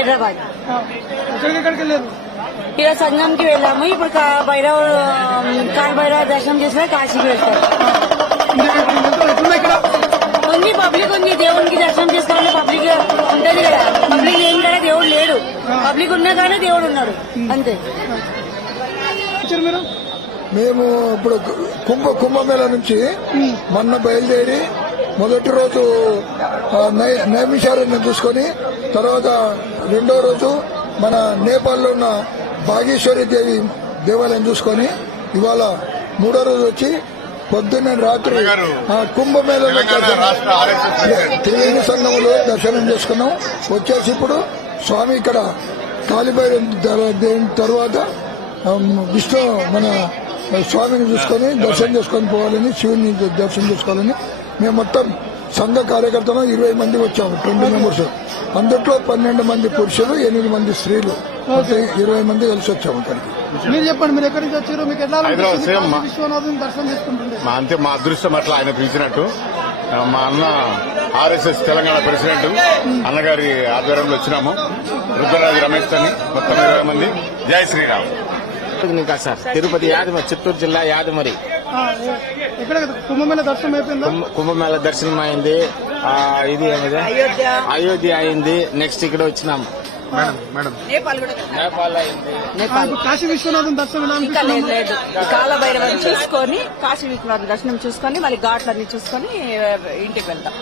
హైదరాబాద్. ఇలా సంఘంకి వెళ్ళాము. ఇప్పుడు భైరవ కాల్ భైరవ దర్శనం చేసిన కాశీకి వెళ్తారు. ఉంది పబ్లిక్ ఉంది. దేవునికి దర్శనం చేసుకోవాలంటే పబ్లిక్ ఉంటది కదా. పబ్లిక్ లేని కదా దేవుడు లేడు. పబ్లిక్ ఉన్నా కానీ దేవుడు ఉన్నాడు. అంతే. మేము ఇప్పుడు కుంభ కుంభమేళ నుంచి మొన్న బయలుదేరి మొదటి రోజు నై- నైమిషారణ్యం చూసుకొని తర్వాత రెండో రోజు మన నేపాల్లో ఉన్న భాగేశ్వరి దేవి దేవాలయం చూసుకొని ఇవాళ మూడో రోజు వచ్చి పొద్దున్న రాత్రి కుంభమేళలో త్రివేణి సంఘంలో దర్శనం చేసుకున్నాం. వచ్చేసి ఇప్పుడు స్వామి ఇక్కడ కాళీభైరం తర్వాత విష్ణు మన స్వామిని చూసుకొని దర్శనం చేసుకొని పోవాలని శివుని దర్శనం చేసుకోవాలని మేము మొత్తం సంఘ కార్యకర్తలు ఇరవై మంది వచ్చాము ట్వంటీ మెంబర్స్. అందుట్లో పన్నెండు మంది పురుషులు ఎనిమిది మంది స్త్రీలు. ఇరవై మంది కలిసి వచ్చాము ఇక్కడికి మీరు చెప్పండి మీరు ఎక్కడి నుంచి వచ్చారు? మీకు ఎట్లా కాశీ విశ్వనాథుని దర్శనం చేసుకుంటుండే మా అంతే మా అదృష్టం అట్లా ఆయన పిలిచినట్టు. మా అన్న ఆర్ఎస్ఎస్ తెలంగాణ ప్రెసిడెంట్ అన్నగారి ఆధ్వర్యంలో వచ్చినాము. రుద్రరాజు రమేష్ అని మొత్తం ఇరవై మంది. జై శ్రీరామ్. సార్ తిరుపతి యాదమ చిత్తూరు జిల్లా యాదమరి. కుంభమేళ దర్శనం అయిపోయిందా? కుంభ- కుంభమేళ దర్శనం అయింది. ఇది ఏమిది? అయోధ్య. అయింది. నెక్స్ట్ ఇక్కడ వచ్చినాం. నేపాల్ అయింది. కాశీ విశ్వనాథం దర్శనం ఇంకా లేదు అనిపిస్తుంది? లేదు. కాలభైరవం చూసుకొని కాశీ విశ్వనాథ దర్శనం చూసుకొని మళ్ళీ ఘాట్లన్నీ చూసుకొని ఇంటికి వెళ్తాం.